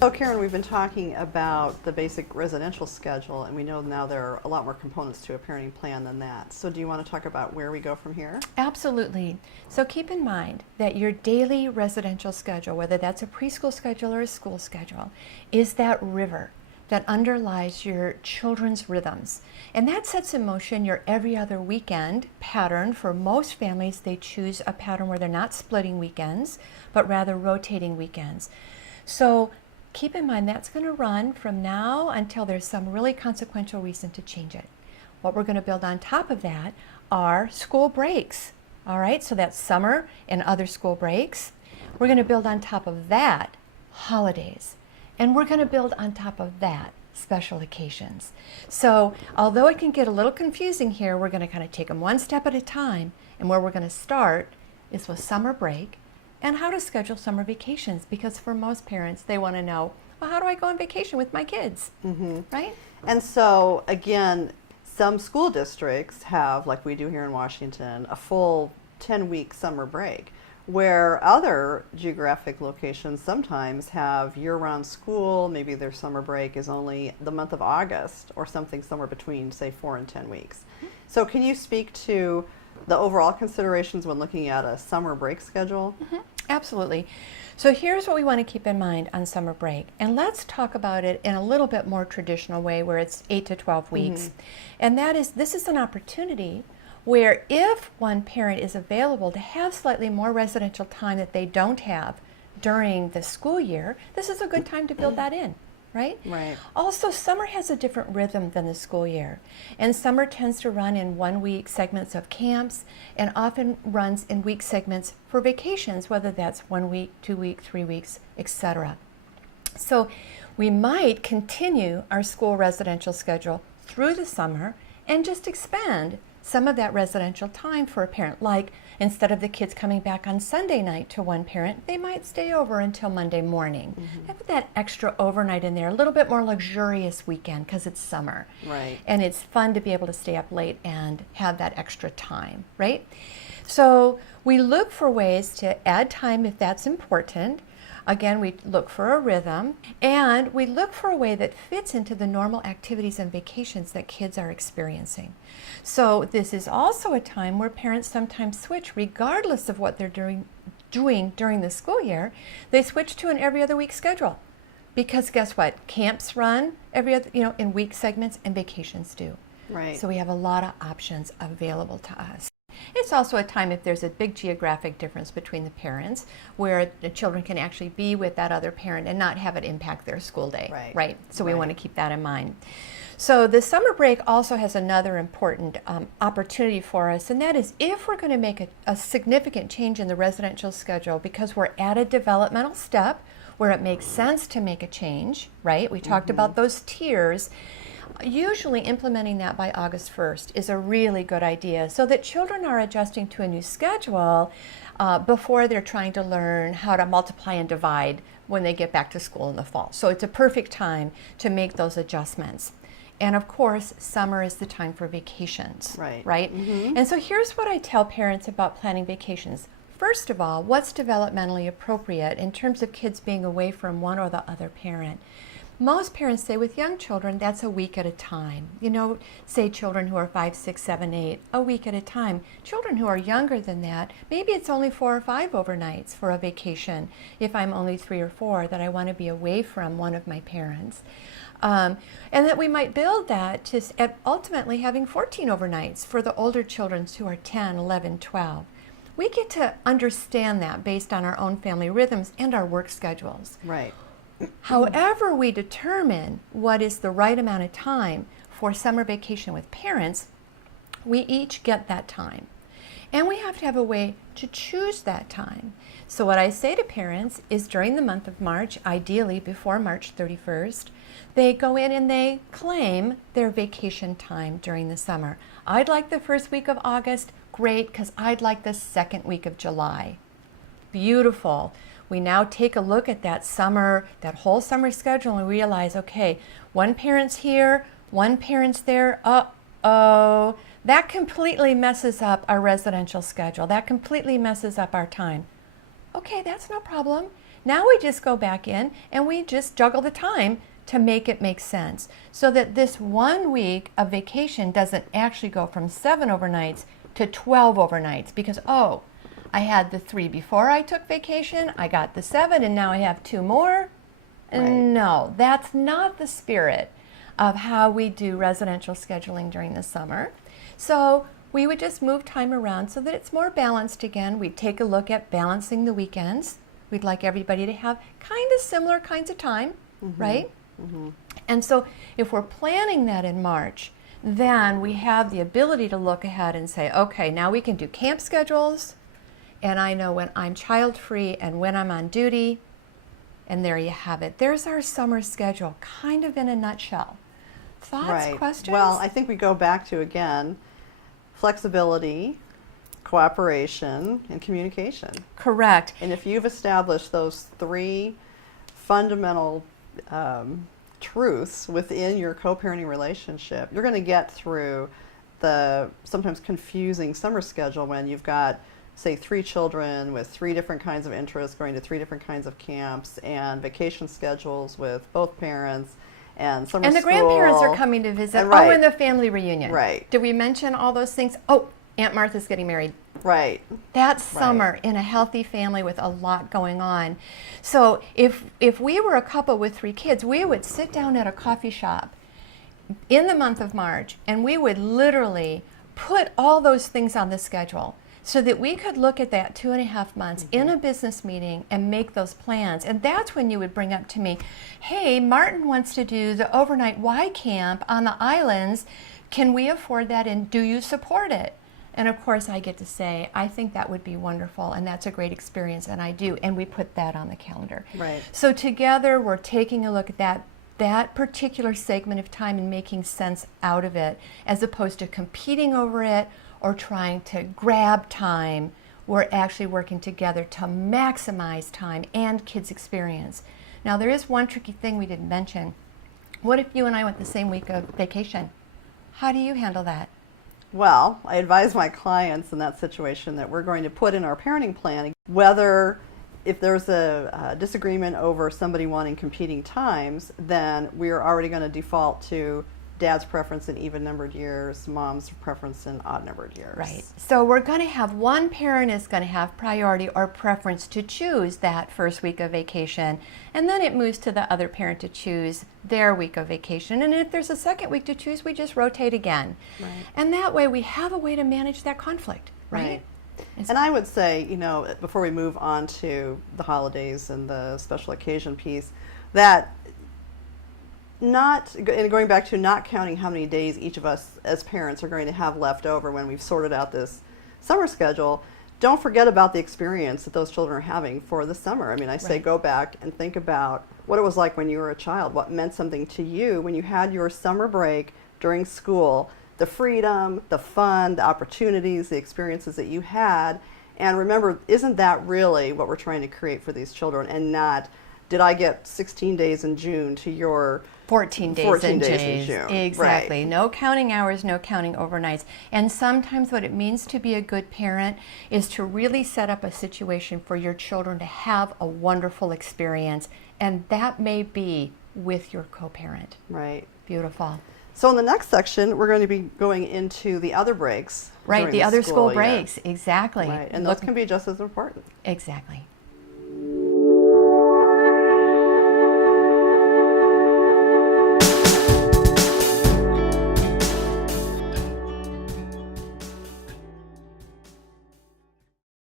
So Karen, we've been talking about the basic residential schedule, and we know now there are a lot more components to a parenting plan than that. So do you want to talk about where we go from here? Absolutely. So keep in mind that your daily residential schedule, whether that's a preschool schedule or a school schedule, is that river that underlies your children's rhythms. And that sets in motion your every other weekend pattern. For most families, they choose a pattern where they're not splitting weekends, but rather rotating weekends. So keep in mind that's going to run from now until there's some really consequential reason to change it. What we're going to build on top of that are school breaks. All right, so that's summer and other school breaks. We're going to build on top of that holidays. And we're going to build on top of that special occasions. So although it can get a little confusing here, we're going to kind of take them one step at a time. And where we're going to start is with summer break and how to schedule summer vacations. Because for most parents, they want to know, well, how do I go on vacation with my kids? Right? And so again, some school districts have, like we do here in Washington, a full 10-week summer break, where other geographic locations sometimes have year-round school. Maybe their summer break is only the month of August or something somewhere between, say, 4 and 10 weeks. So can you speak to the overall considerations when looking at a summer break schedule? Absolutely. So here's what we want to keep in mind on summer break. And let's talk about it in a little bit more traditional way where it's 8 to 12 weeks. And that is, this is an opportunity where if one parent is available to have slightly more residential time that they don't have during the school year, this is a good time to build that in, right? Right. Also, summer has a different rhythm than the school year. And summer tends to run in 1 week segments of camps and often runs in week segments for vacations, whether that's 1 week, 2 weeks, 3 weeks, etc. So we might continue our school residential schedule through the summer and just expand some of that residential time for a parent. Like instead of the kids coming back on Sunday night to one parent, they might stay over until Monday morning. Have that extra overnight in there, a little bit more luxurious weekend because it's summer. Right. And it's fun to be able to stay up late and have that extra time, right? So we look for ways to add time if that's important. Again, we look for a rhythm, and we look for a way that fits into the normal activities and vacations that kids are experiencing. So this is also a time where parents sometimes switch, regardless of what they're doing during the school year. They switch to an every other week schedule, because guess what? Camps run every other, in week segments, and vacations do. Right. So we have a lot of options available to us. It's also a time if there's a big geographic difference between the parents where the children can actually be with that other parent and not have it impact their school day. Right. So we want to keep that in mind. So the summer break also has another important opportunity for us, and that is if we're going to make a significant change in the residential schedule because we're at a developmental step where it makes sense to make a change, right? We talked about those tiers. Usually implementing that by August 1st is a really good idea so that children are adjusting to a new schedule before they're trying to learn how to multiply and divide when they get back to school in the fall. So it's a perfect time to make those adjustments. And of course, summer is the time for vacations, right? And so here's what I tell parents about planning vacations. First of all, what's developmentally appropriate in terms of kids being away from one or the other parent? Most parents say with young children, that's a week at a time. Say children who are 5, 6, 7, 8, a week at a time. Children who are younger than that, maybe it's only 4 or 5 overnights for a vacation if I'm only 3 or 4 that I want to be away from one of my parents. And that we might build that to ultimately having 14 overnights for the older children who are 10, 11, 12. We get to understand that based on our own family rhythms and our work schedules. Right. However we determine what is the right amount of time for summer vacation with parents, we each get that time. And we have to have a way to choose that time. So what I say to parents is during the month of March, ideally before March 31st, they go in and they claim their vacation time during the summer. I'd like the first week of August, great, because I'd like the second week of July. Beautiful. We now take a look at that whole summer schedule and realize, okay, one parent's here, one parent's there, uh-oh. That completely messes up our residential schedule. That completely messes up our time. Okay, that's no problem. Now we just go back in and we just juggle the time to make it make sense, so that this 1 week of vacation doesn't actually go from 7 overnights to 12 overnights because, oh, I had the 3 before I took vacation, I got the 7, and now I have 2 more. Right. No, that's not the spirit of how we do residential scheduling during the summer. So we would just move time around so that it's more balanced again. We'd take a look at balancing the weekends. We'd like everybody to have kind of similar kinds of time, right? And so if we're planning that in March, then we have the ability to look ahead and say, okay, now we can do camp schedules, and I know when I'm child-free and when I'm on duty, and there you have it. There's our summer schedule, kind of in a nutshell. Thoughts, Right. questions? Well, I think we go back to, again, flexibility, cooperation, and communication. Correct. And if you've established those 3 fundamental truths within your co-parenting relationship, you're going to get through the sometimes confusing summer schedule when you've got, say, 3 children with 3 different kinds of interests going to 3 different kinds of camps, and vacation schedules with both parents, and summer And the school. grandparents are coming to visit. Right. Oh, and the family reunion. Right. Did we mention all those things? Oh, Aunt Martha's getting married. Right. That's summer in a healthy family with a lot going on. So if we were a couple with 3 kids, we would sit down at a coffee shop in the month of March, and we would literally put all those things on the schedule so that we could look at that 2.5 months in a business meeting and make those plans. And that's when you would bring up to me, hey, Martin wants to do the overnight Y camp on the islands. Can we afford that, and do you support it? And of course I get to say, I think that would be wonderful, and that's a great experience, and I do. And we put that on the calendar. Right. So together we're taking a look at that particular segment of time and making sense out of it, as opposed to competing over it or trying to grab time. We're actually working together to maximize time and kids' experience. Now there is one tricky thing we didn't mention. What if you and I went the same week of vacation? How do you handle that? Well, I advise my clients in that situation that we're going to put in our parenting plan whether, if there's a disagreement over somebody wanting competing times, then we are already going to default to dad's preference in even-numbered years, mom's preference in odd-numbered years. Right. So we're going to have one parent is going to have priority or preference to choose that first week of vacation, and then it moves to the other parent to choose their week of vacation. And if there's a second week to choose, we just rotate again. Right. And that way we have a way to manage that conflict, right? And I would say, before we move on to the holidays and the special occasion piece, that going back to not counting how many days each of us as parents are going to have left over when we've sorted out this summer schedule, don't forget about the experience that those children are having for the summer. I mean, I say go back and think about what it was like when you were a child, what meant something to you when you had your summer break during school, the freedom, the fun, the opportunities, the experiences that you had. And remember, isn't that really what we're trying to create for these children, and not, did I get 16 days in June to your 14 days, 14 in days in June. June. Exactly. Right. No counting hours, no counting overnights. And sometimes what it means to be a good parent is to really set up a situation for your children to have a wonderful experience. And that may be with your co-parent. Right. Beautiful. So in the next section, we're going to be going into the other breaks. Right, during the other school year. breaks. Exactly. Right. And those can be just as important. Exactly.